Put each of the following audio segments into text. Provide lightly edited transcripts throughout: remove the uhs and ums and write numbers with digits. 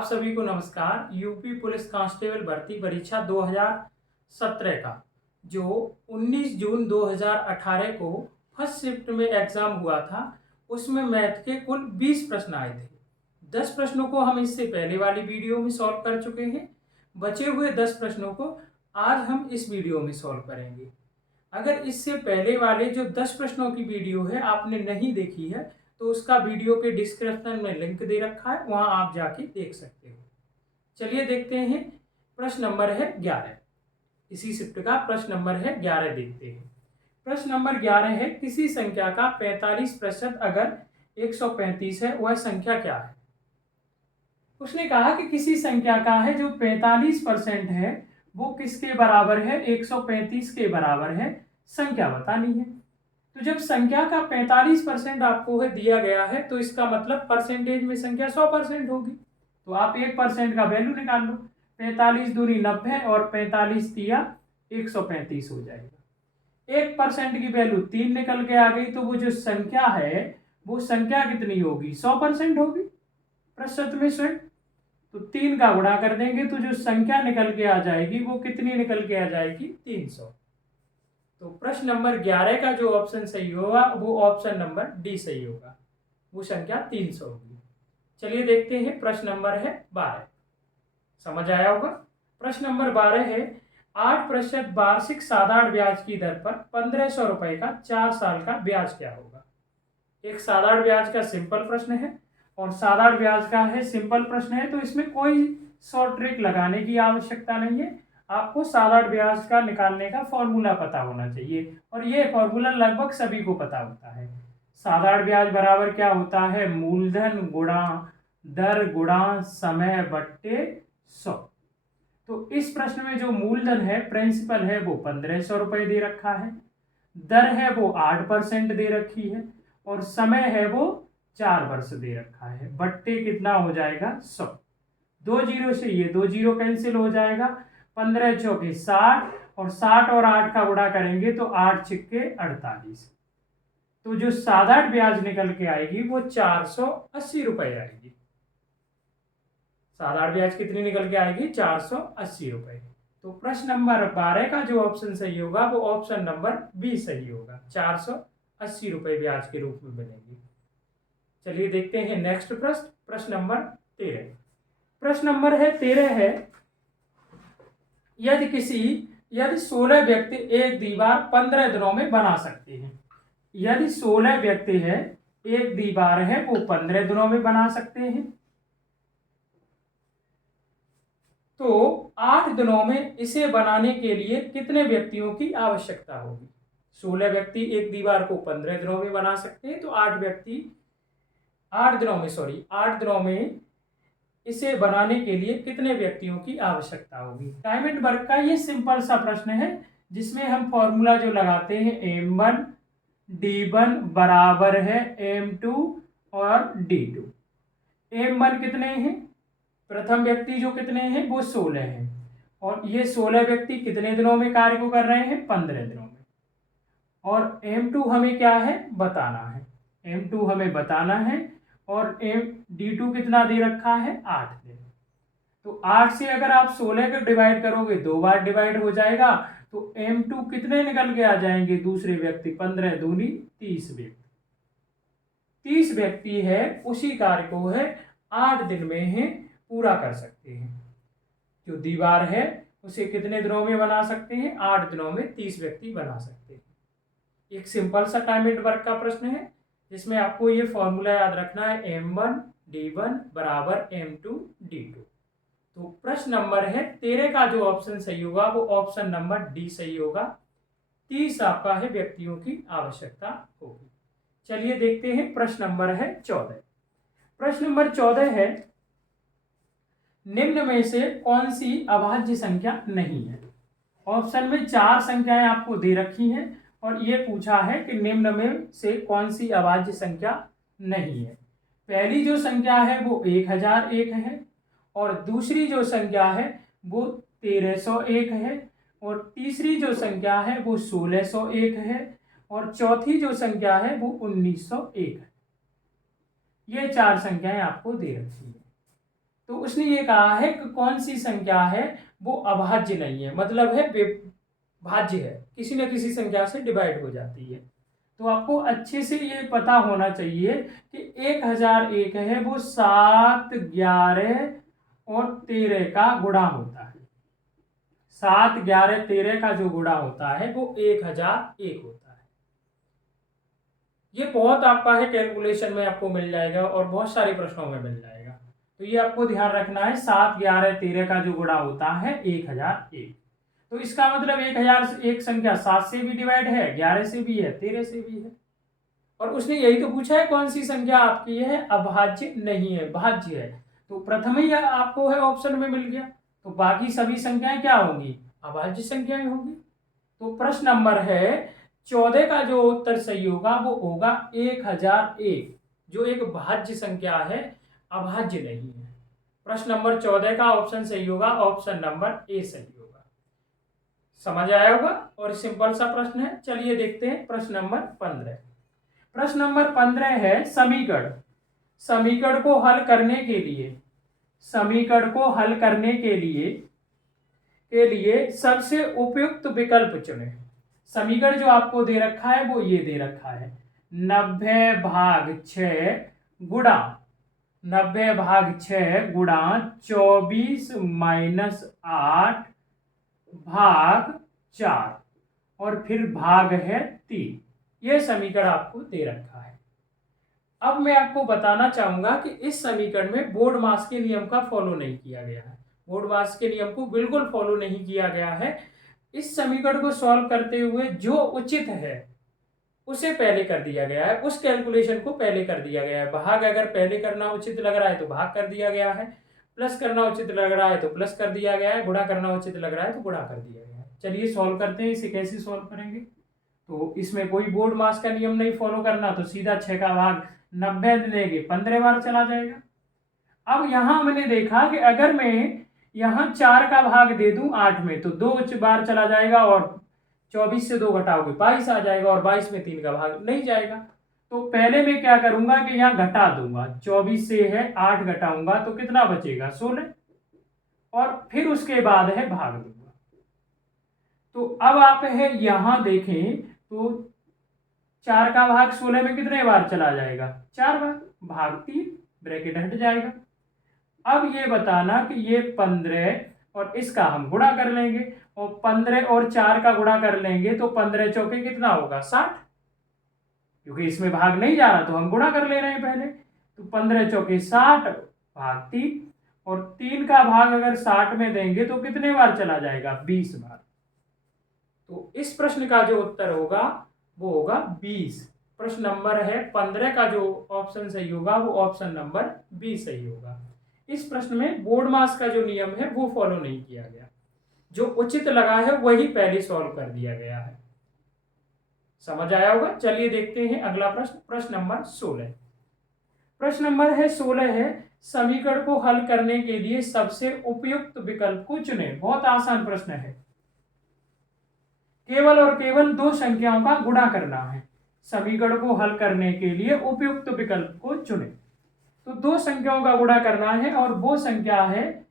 आप सभी को नमस्कार। यूपी पुलिस कांस्टेबल भर्ती परीक्षा 2017 का जो 19 जून 2018 को फर्स्ट शिफ्ट में एग्जाम हुआ था, उसमें मैथ के कुल 20 प्रश्न आए थे। 10 प्रश्नों को हम इससे पहले वाली वीडियो में सॉल्व कर चुके हैं। बचे हुए 10 प्रश्नों को आज हम इस वीडियो में सॉल्व करेंगे। अगर इससे पहले वाले जो 10 प्रश्नों की वीडियो है आपने नहीं देखी है तो उसका वीडियो के डिस्क्रिप्शन में लिंक दे रखा है, वहां आप जाके देख सकते हो। चलिए देखते हैं। प्रश्न नंबर है 11। इसी शिफ्ट का प्रश्न नंबर है 11। देखते हैं। प्रश्न नंबर 11 है, किसी संख्या का 45% अगर 135 है वह संख्या क्या है। उसने कहा कि किसी संख्या का है जो 45% है वो किसके बराबर है, 135 के बराबर है, संख्या बतानी है। तो जब संख्या का 45% आपको है दिया गया है तो इसका मतलब परसेंटेज में संख्या 100% होगी। तो आप 1% का वैल्यू निकाल लो। 45 दूनी 90 और 45 तिया 135 हो जाएगा। 1% की वैल्यू 3 निकल के आ गई, तो वो जो संख्या है वो संख्या कितनी होगी, 100% होगी प्रतिशत में 100। तो 3 का गुणा कर देंगे तो जो संख्या निकल के आ जाएगी वो कितनी निकल के आ जाएगी, 300। तो प्रश्न नंबर 11 का जो ऑप्शन सही होगा वो ऑप्शन नंबर डी सही होगा, वो संख्या 300 होगी। चलिए देखते हैं। प्रश्न नंबर है 12। समझ आया होगा। प्रश्न नंबर 12 है, 8% वार्षिक साधारण ब्याज की दर पर 1500 रुपए का 4 साल का ब्याज क्या होगा। एक साधारण ब्याज का सिंपल प्रश्न है और साधारण ब्याज का है सिंपल प्रश्न है, तो इसमें कोई शॉर्ट ट्रिक लगाने की आवश्यकता नहीं है। आपको साधारण ब्याज का निकालने का फॉर्मूला पता होना चाहिए और ये फॉर्मूला लगभग सभी को पता होता है। साधारण ब्याज बराबर क्या होता है, मूलधन गुणा दर गुणा समय बट्टे 100। तो इस प्रश्न में जो मूलधन है, प्रिंसिपल है, वो 1500 रुपए दे रखा है, दर है वो 8% दे रखी है और समय है वो 4 वर्ष दे रखा है। बट्टे कितना हो जाएगा, 100। 2 जीरो से ये 2 जीरो कैंसिल हो जाएगा। 15 चौके 60 और 60 और 8 का गुणा करेंगे तो 8 छिक्के 48। तो जो साधारण ब्याज निकल के आएगी वो 480 रुपए आएगी। साधारण ब्याज कितनी निकल के आएगी, 480 रुपए। तो प्रश्न नंबर 12 का जो ऑप्शन सही होगा वो ऑप्शन नंबर बी सही होगा, 480 रुपए ब्याज के रूप में मिलेंगे। चलिए देखते हैं नेक्स्ट प्रश्न। प्रश्न नंबर 13। प्रश्न नंबर है 13 है, यदि 16 व्यक्ति एक दीवार 15 दिनों में बना सकते हैं। यदि 16 व्यक्ति है, एक दीवार है वो 15 दिनों में बना सकते हैं, तो 8 दिनों में इसे बनाने के लिए कितने व्यक्तियों की आवश्यकता होगी। 16 व्यक्ति एक दीवार को 15 दिनों में बना सकते हैं, तो 8 दिनों में इसे बनाने के लिए कितने व्यक्तियों की आवश्यकता होगी। टाइम एंड वर्क का ये सिंपल सा प्रश्न है जिसमें हम फॉर्मूला जो लगाते हैं, m1 d1 बराबर है m2 और d2। m1 कितने हैं, प्रथम व्यक्ति जो कितने हैं वो 16 हैं और ये 16 व्यक्ति कितने दिनों में कार्य को कर रहे हैं, 15 दिनों में। और m2 हमें क्या है, बताना है। m2 हमें बताना है और d2 कितना दे रखा है, 8 दिन। तो 8 से अगर आप 16 को डिवाइड करोगे 2 बार डिवाइड हो जाएगा, तो m2 कितने निकल के आ जाएंगे, दूसरे व्यक्ति 15 दूनी 30 व्यक्ति। 30 व्यक्ति है उसी कार्य को है 8 दिन में है पूरा कर सकते हैं। जो दीवार है उसे कितने दिनों में बना सकते हैं, 8 दिनों में 30 व्यक्ति बना सकते हैं। एक सिंपल सा टाइम एंड वर्क का प्रश्न है जिसमें आपको ये फॉर्मूला याद रखना है, m1 d1 बराबर m2 d2। तो प्रश्न नंबर है 13 का जो ऑप्शन सही होगा वो ऑप्शन नंबर डी सही होगा। 30 आपका है व्यक्तियों की आवश्यकता होगी। चलिए देखते हैं। प्रश्न नंबर है 14। प्रश्न नंबर 14 है, निम्न में से कौन सी अभाज्य संख्या नहीं है। ऑप्शन में 4 संख्याएं आपको दे रखी हैं और ये पूछा है कि निम्न में से कौन सी अभाज्य संख्या नहीं है। पहली जो संख्या है वो 1001 है और दूसरी जो संख्या है वो 1301 है और तीसरी जो संख्या है वो 1601 है और चौथी जो संख्या है वो 1901 है। ये 4 संख्याएं आपको दे रखी है। तो उसने ये कहा है कि कौन सी संख्या है वो अभाज्य नहीं है, मतलब है भाज्य है, किसी न किसी संख्या से डिवाइड हो जाती है। तो आपको अच्छे से ये पता होना चाहिए कि 1001 है वो 7, 11 और 13 का गुणा होता है। 7, 11, 13 का जो गुणा होता है वो 1001 होता है। ये बहुत आपका है कैलकुलेशन में आपको मिल जाएगा और बहुत सारे प्रश्नों में मिल जाएगा। तो ये आपको ध्यान रखना है, 7, 11, 13 का जो गुणा होता है 1001। तो इसका मतलब 1001 संख्या 7 से भी डिवाइड है, 11 से भी है, 13 से भी है। और उसने यही तो पूछा है कौन सी संख्या आपकी है अभाज्य नहीं है, भाज्य है। तो प्रथम ही आपको है ऑप्शन में मिल गया, तो बाकी सभी संख्याएं क्या होंगी, अभाज्य संख्याएं होंगी। तो प्रश्न नंबर है 14 का जो उत्तर सही होगा वो होगा 1001, जो एक भाज्य संख्या है, अभाज्य नहीं है। प्रश्न नंबर 14 का ऑप्शन सही होगा, ऑप्शन नंबर ए सही होगा। समझ आया होगा और सिंपल सा प्रश्न है। चलिए देखते हैं प्रश्न नंबर 15। प्रश्न नंबर 15 है समीकरण। समीकरण को हल करने के लिए, समीकरण को हल करने के लिए सबसे उपयुक्त विकल्प चुनें। समीकरण जो आपको दे रखा है वो ये दे रखा है 90/6 गुणा 90/6 गुणा 24 - 8 भाग 4 और फिर भाग है 3। यह समीकरण आपको दे रखा है। अब मैं आपको बताना चाहूंगा कि इस समीकरण में बोर्ड मास के नियम का फॉलो नहीं किया गया है। बोर्ड मास के नियम को बिल्कुल फॉलो नहीं किया गया है। इस समीकरण को सॉल्व करते हुए जो उचित है उसे पहले कर दिया गया है, उस कैलकुलेशन को पहले कर दिया गया है। भाग अगर पहले करना उचित लग रहा है तो भाग कर दिया गया है, प्लस करना उचित लग रहा है तो प्लस कर दिया गया है, गुणा करना उचित लग रहा है तो गुणा कर दिया गया है। चलिए सॉल्व करते हैं। इसे कैसे सॉल्व करेंगे, तो इसमें कोई बोर्ड मास का नियम नहीं फॉलो करना, तो सीधा 6 का भाग 90 देंगे 15 बार चला जाएगा। अब यहां हमने देखा कि अगर मैं यहां 4 का भाग दे दूं 8 में तो 2 बार चला जाएगा और 24 से 2 घटाओगे 22 आ जाएगा और 22 में 3 का भाग नहीं जाएगा। तो पहले मैं क्या करूंगा कि यहां घटा दूंगा, 24 से है 8 घटाऊंगा तो कितना बचेगा 16, और फिर उसके बाद है भाग दूंगा। तो अब आप है यहां देखें तो 4 का भाग 16 में कितने बार चला जाएगा, 4 बार, भाग 3, ब्रैकेट हट जाएगा। अब ये बताना कि ये 15 और इसका हम गुणा कर लेंगे, और 15 और 4 का गुणा कर लेंगे तो 15 चौके कितना होगा 60, क्योंकि इसमें भाग नहीं जा रहा तो हम गुणा कर ले रहे हैं पहले। तो 15 चौके 60 भाग 3, और 3 का भाग अगर 60 में देंगे तो कितने बार चला जाएगा 20 बार। तो इस प्रश्न का जो उत्तर होगा वो होगा 20। प्रश्न नंबर है 15 का जो ऑप्शन सही होगा वो ऑप्शन नंबर 20 सही होगा। इस प्रश्न में बोर्ड मास का जो नियम है वो फॉलो नहीं किया गया, जो उचित लगा है वही पहले सॉल्व कर दिया गया है। समझ आया होगा। चलिए देखते हैं अगला प्रश्न, प्रश्न नंबर 16। प्रश्न नंबर है 16 है समीकरण को हल करने के लिए सबसे उपयुक्त विकल्प को चुनें। बहुत आसान प्रश्न है, केवल और केवल 2 संख्याओं का गुणा करना है। समीकरण को हल करने के लिए उपयुक्त विकल्प को चुनें। तो 2 संख्याओं का गुणा करना है और वो संख्या है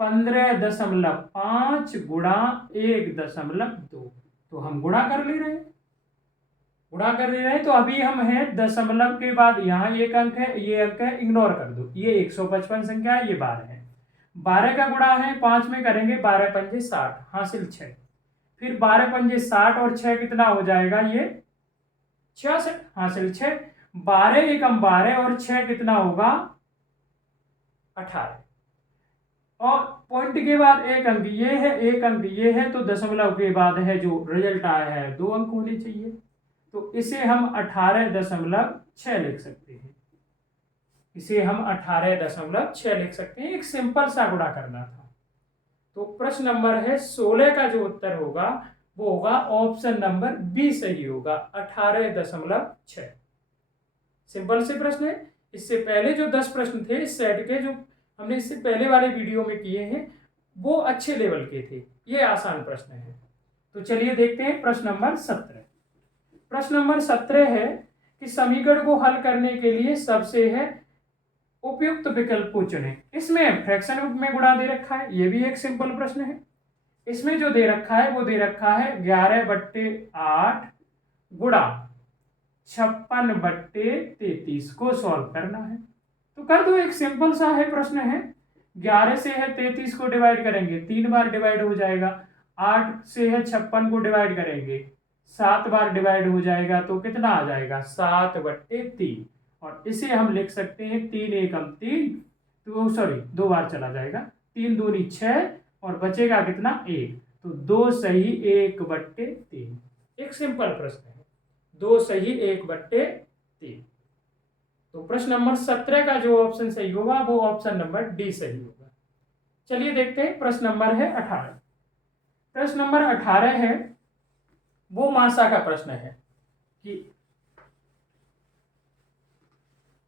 15.5 गुणा 1.2। तो हम गुणा कर ले रहे हैं, गुणा कर ले रहे हैं। तो अभी हम हैं दशमलव के बाद यहाँ एक अंक है, ये अंक है, इग्नोर कर दो। ये 155 संख्या है, ये 12 है। 12 का गुणा है 5 में करेंगे, 12 पंजे 60, हासिल 6। फिर 12 पंजे 60 और 6 कितना हो जाएगा, ये 66, हासिल 6। 12 एकम 12 और 6 कितना होगा 18। और पॉइंट के बाद एक अंक ये है, एक अंक ये है, तो दशमलव के बाद है जो रिजल्ट आया है 2 अंक होने चाहिए। तो इसे हम 18.6 लिख सकते हैं। इसे हम 18.6 लिख सकते हैं। एक सिंपल सा गुणा करना था। तो प्रश्न नंबर है 16 का जो उत्तर होगा वो होगा ऑप्शन नंबर बी सही होगा, 18.6। सिंपल से प्रश्न है। इससे पहले जो 10 प्रश्न थे इस सेट के, जो हमने इससे पहले वाले वीडियो में किए हैं, वो अच्छे लेवल के थे। ये आसान प्रश्न है। तो चलिए देखते हैं प्रश्न नंबर 17। प्रश्न नंबर 17 है कि समीकरण को हल करने के लिए सबसे है उपयुक्त विकल्प को चुने। इसमें फ्रैक्शन में गुणा दे रखा है, ये भी एक सिंपल प्रश्न है। इसमें जो दे रखा है वो दे रखा है 11/8 गुणा 56/33 को सॉल्व करना है। तो कर दो, एक सिंपल सा है प्रश्न है। 11 से है 33 को डिवाइड करेंगे 3 बार डिवाइड हो जाएगा। 8 से है 56 को डिवाइड करेंगे 7 बार डिवाइड हो जाएगा, तो कितना आ जाएगा 7/3। और इसे हम लिख सकते हैं 3 एकम 3, तो सॉरी 2 बार चला जाएगा, 3 दूनी 6 और बचेगा कितना 1, तो 2 सही 1/3। एक सिंपल प्रश्न है, 2 सही 1/3। तो प्रश्न नंबर 17 का जो ऑप्शन सही होगा वो ऑप्शन नंबर डी सही होगा। चलिए देखते हैं प्रश्न नंबर है 18। प्रश्न नंबर 18 है वो मासा का प्रश्न है कि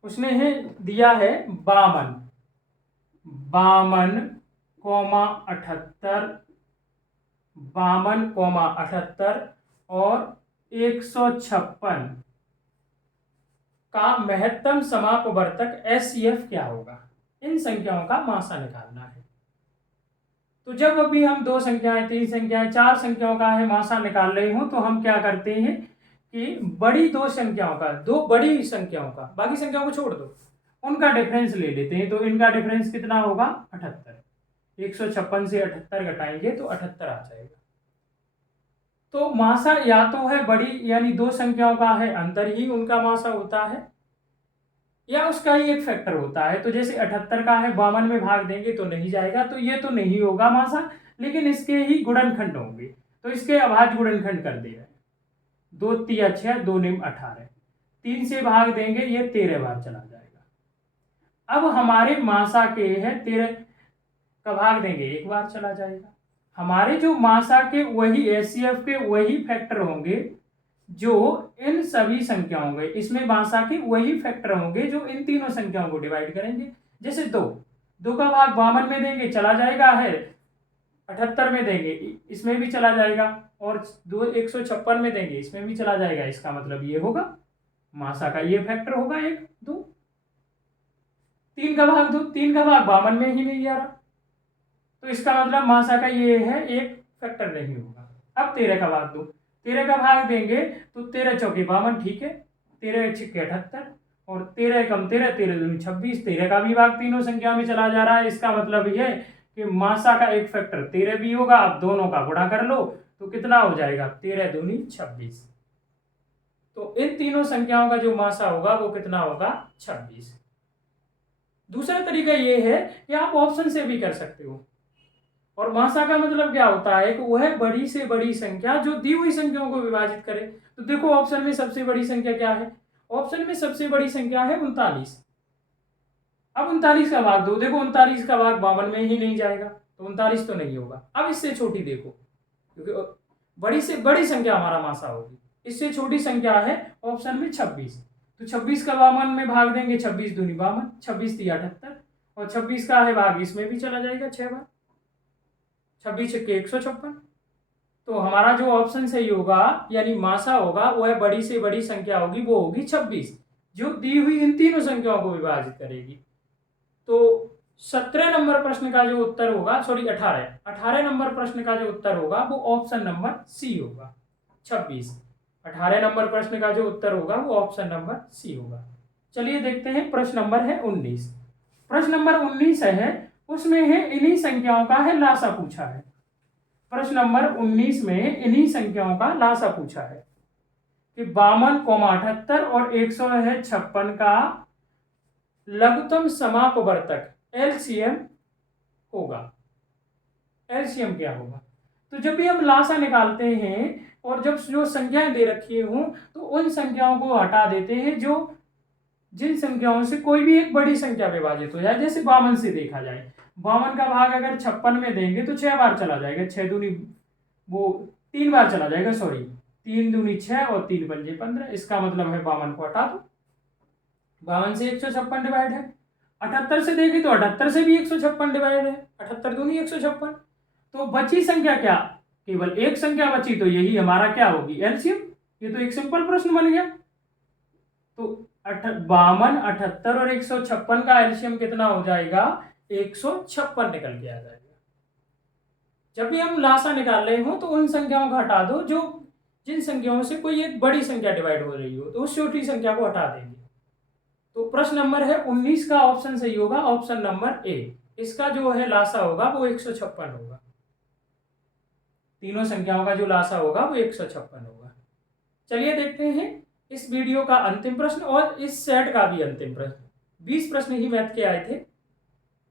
उसने है दिया है 52, 52,78, 52,78 और 156 का महत्तम समापवर्तक HCF क्या होगा। इन संख्याओं का मासा निकालना है। तो जब अभी हम 2 संख्याएं, 3 संख्याएं, 4 संख्याओं का है मासा निकाल रहे हो, तो हम क्या करते हैं कि बड़ी 2 संख्याओं का, 2 बड़ी संख्याओं का, बाकी संख्याओं को छोड़ दो, उनका डिफरेंस ले लेते हैं। तो इनका डिफरेंस कितना होगा 78। 156 से 78 घटाएंगे तो 78 आ जाएगा। तो मासा या तो है बड़ी यानी 2 संख्याओं का है अंतर ही उनका मासा होता है, या उसका ही एक फैक्टर होता है। तो जैसे 78 का है 52 में भाग देंगे तो नहीं जाएगा, तो ये तो नहीं होगा मासा, लेकिन इसके ही गुणनखंड होंगे। तो इसके अभाज्य गुणनखंड कर दे रहे हैं। 2 तिया 6, 2 निम 18, 3 से भाग देंगे ये 13 बार चला जाएगा। अब हमारे मासा के है 13 का भाग देंगे 1 बार चला जाएगा। हमारे जो मासा के वही HCF के वही फैक्टर होंगे जो इन सभी संख्याओं के, इसमें मासा के वही फैक्टर होंगे जो इन तीनों संख्याओं को डिवाइड करेंगे। जैसे 2 का भाग 52 में देंगे चला जाएगा है, 78 में देंगे इसमें भी चला जाएगा, और 2 156 में देंगे इसमें भी चला जाएगा। इसका मतलब ये होगा मासा का ये फैक्टर होगा 1, 2। 3 का भाग 2, 3 का भाग 52 में ही नहीं आ रहा, तो इसका मतलब मासा का ये है एक फैक्टर नहीं होगा। अब 13 का भाग 2, 13 का भाग देंगे तो 13 चौके 52, ठीक है, 13 छिक्के 78 और 13 कम 13, 13 दूनी 26, 13 का भी भाग तीनों संख्या में चला जा रहा है। इसका मतलब ये कि मासा का एक फैक्टर 13 भी होगा। अब दोनों का गुणा कर लो तो कितना हो जाएगा 13 दूनी 26। तो इन तीनों संख्याओं का जो मासा होगा वो कितना होगा 26। दूसरा तरीका ये है कि आप ऑप्शन से भी कर सकते हो। और मासा का मतलब क्या होता है कि वह बड़ी से बड़ी संख्या जो दी हुई संख्याओं को विभाजित करे। तो देखो ऑप्शन में सबसे बड़ी संख्या क्या है, ऑप्शन में सबसे बड़ी संख्या है 39। अब 39 का भाग दो, देखो 39 का भाग 52 में ही नहीं जाएगा, तो 39 तो नहीं होगा। अब इससे छोटी देखो, क्योंकि बड़ी से बड़ी संख्या हमारा मासा होगी, इससे छोटी संख्या है ऑप्शन में 26। तो 26 का 52 में भाग देंगे 26 दूनी 52, 26 तिया 78 और 26 का है भाग इसमें भी चला जाएगा 6 बार, 26 छक्के 156। तो हमारा जो ऑप्शन सही होगा यानी मासा होगा वह बड़ी से बड़ी संख्या होगी, वो होगी 26 जो दी हुई इन तीनों संख्याओं को विभाजित करेगी। तो 17 नंबर प्रश्न का जो उत्तर होगा, सॉरी 18 नंबर प्रश्न का जो उत्तर होगा वो ऑप्शन नंबर सी होगा 26। 18 नंबर प्रश्न का जो उत्तर होगा वो ऑप्शन नंबर सी होगा। चलिए देखते हैं प्रश्न नंबर है 19। प्रश्न नंबर 19 है उसमें है इन्हीं संख्याओं का है लासा पूछा है। प्रश्न नंबर 19 में इन्हीं संख्याओं का लासा पूछा है कि 52,78 और 156 का लघुत्तम समापवर्तक LCM होगा। LCM क्या होगा? तो जब भी हम लासा निकालते हैं और जब जो संख्याएं दे रखी हों तो उन संख्याओं को हटा देते हैं जो जिन संख्याओं से कोई भी एक बड़ी संख्या विभाजित हो जाए। जैसे 52 से देखा जाए, 52 का भाग अगर 56 में देंगे तो 6 बार चला जाएगा, 6 दूनी वो 3 बार चला जाएगा, सॉरी 3 दूनी 6 और 3 पंजे 15। इसका मतलब है 52 को हटा दो, 52 से 156 डिवाइड है। 78 से देंगे तो 78 से भी 156 डिवाइड है, 78 दूनी 156। तो बची संख्या क्या, केवल एक संख्या बची, तो यही हमारा क्या होगी LCM। ये तो एक सिंपल प्रश्न बन गया। तो 52, 78 और 156 का एलसीएम कितना हो जाएगा? 156 निकल के आ जाएगा। जब भी हम लासा निकाल रहे हो तो उन संख्याओं को हटा दो जो जिन संख्याओं से कोई एक बड़ी संख्या डिवाइड हो रही हो, तो उस छोटी संख्या को हटा देंगे। तो प्रश्न नंबर है 19 का ऑप्शन सही होगा, ऑप्शन नंबर ए। इसका जो है लासा होगा वो 156 होगा। तीनों संख्याओं का जो लासा होगा वो 156 होगा। चलिए देखते हैं इस वीडियो का अंतिम प्रश्न और इस सेट का भी अंतिम प्रश्न। 20 प्रश्न ही मैथ के आए थे।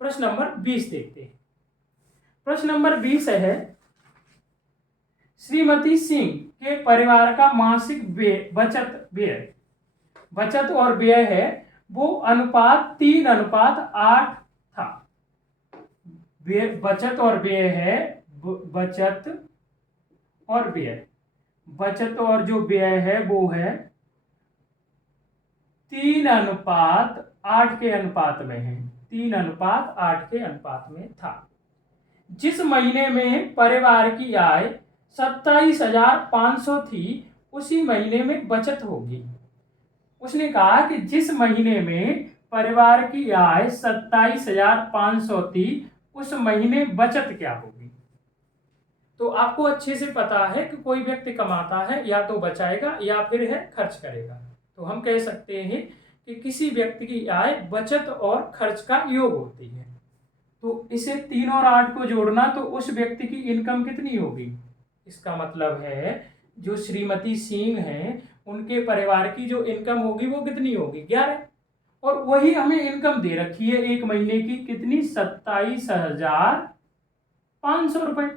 प्रश्न नंबर 20 देखते हैं। प्रश्न नंबर 20 है, श्रीमती सिंह के परिवार का मासिक बचत और व्यय है वो अनुपात 3:8 था। बचत और व्यय है, बचत और जो व्यय है वो है 3:8 के अनुपात में है, 3:8 के अनुपात में था। जिस महीने में परिवार की आय 27,500 थी उसी महीने में बचत होगी। उसने कहा कि जिस महीने में परिवार की आय 27,500 थी उस महीने बचत क्या होगी। तो आपको अच्छे से पता है कि कोई व्यक्ति कमाता है या तो बचाएगा या फिर है खर्च करेगा। तो हम कह सकते हैं कि किसी व्यक्ति की आय बचत और खर्च का योग होती है। तो इसे 3 और 8 को जोड़ना तो उस व्यक्ति की इनकम कितनी होगी। इसका मतलब है जो श्रीमती सिंह हैं उनके परिवार की जो इनकम होगी वो कितनी होगी, 11। और वही हमें इनकम दे रखी है एक महीने की कितनी, 27,500 रुपए।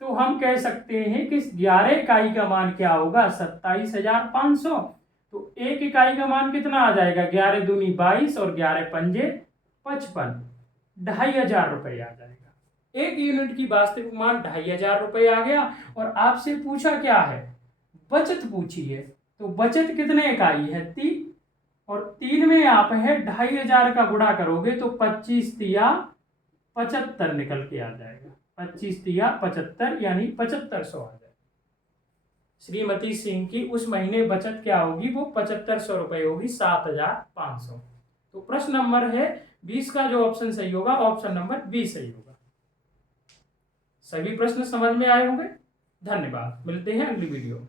तो हम कह सकते हैं कि 11 इकाई का मान क्या होगा, 27,500। तो एक इकाई का मान कितना आ जाएगा, 11 दूनी 22 और 11 पंजे 55, 2,500 रुपये आ जाएगा। एक यूनिट की वास्तविक मान 2,500 रुपये आ गया। और आपसे पूछा क्या है, बचत पूछी है। तो बचत कितने इकाई है, 3। और 3 में आप है 2,500 का गुणा करोगे तो 25 तिया 75 निकल के आ जाएगा। 25 तिया 75 यानी 7500 आ जाएगा। श्रीमती सिंह की उस महीने बचत क्या होगी, वो 7500 रुपये होगी, 7,500। तो प्रश्न नंबर है 20 का जो ऑप्शन सही होगा, ऑप्शन नंबर बी सही होगा। सभी प्रश्न समझ में आए होंगे। धन्यवाद, मिलते हैं अगली वीडियो।